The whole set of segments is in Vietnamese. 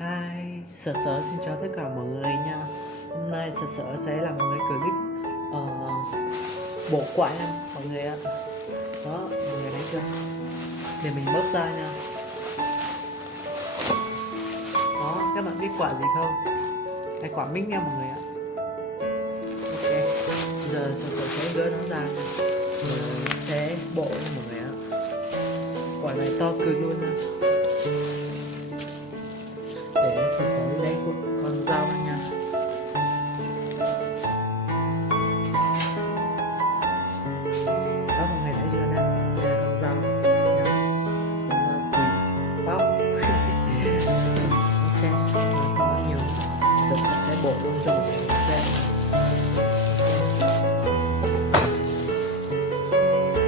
Hi, Sở Sở xin chào tất cả mọi người nha. Hôm nay Sở Sở sẽ làm một cái clip bộ quạ nha mọi người ạ. Đó, mọi người thấy chưa? Để mình bóc ra nha. Đó, các bạn biết quả gì không? Cái quả mít nha mọi người ạ. Ok, giờ Sở Sở sẽ gỡ nó ra nha. Rồi sẽ bộ nha mọi người ạ. Quả này to cực luôn nha. Để Sở Sở lấy con dao ra nha. Đó mọi người thấy chưa nè, đây là con dao nha, con dao quỳ bóc. Ok, nó có nhiều, giờ sẽ bổ luôn cho mọi người xem.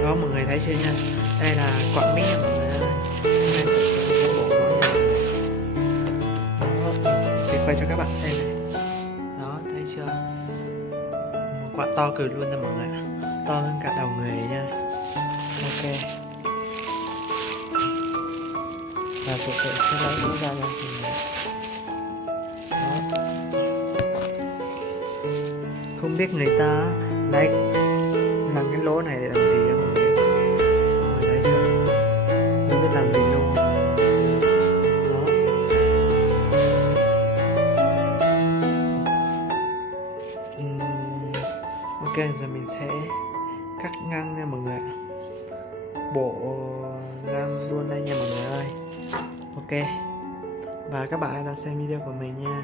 Đó mọi người thấy chưa nha, đây là quả mít nha mọi người ơi. Đây sẽ bổ nó nha. Đó, sẽ quay cho các bạn xem này. Đó thấy chưa, một quả to cực luôn nha mọi người, to hơn cả đầu người nha. Ok, và sẽ lấy nó ra nha mọi người. Đó. Không biết người ta lấy làm cái lỗ này để làm gì nha mọi người. Đấy chưa, không biết làm gì luôn. Đó. Ok, giờ mình sẽ cắt ngang nha mọi người ạ. Bộ ngang luôn đây nha mọi người ơi. Ok, và các bạn đã xem video của mình nha.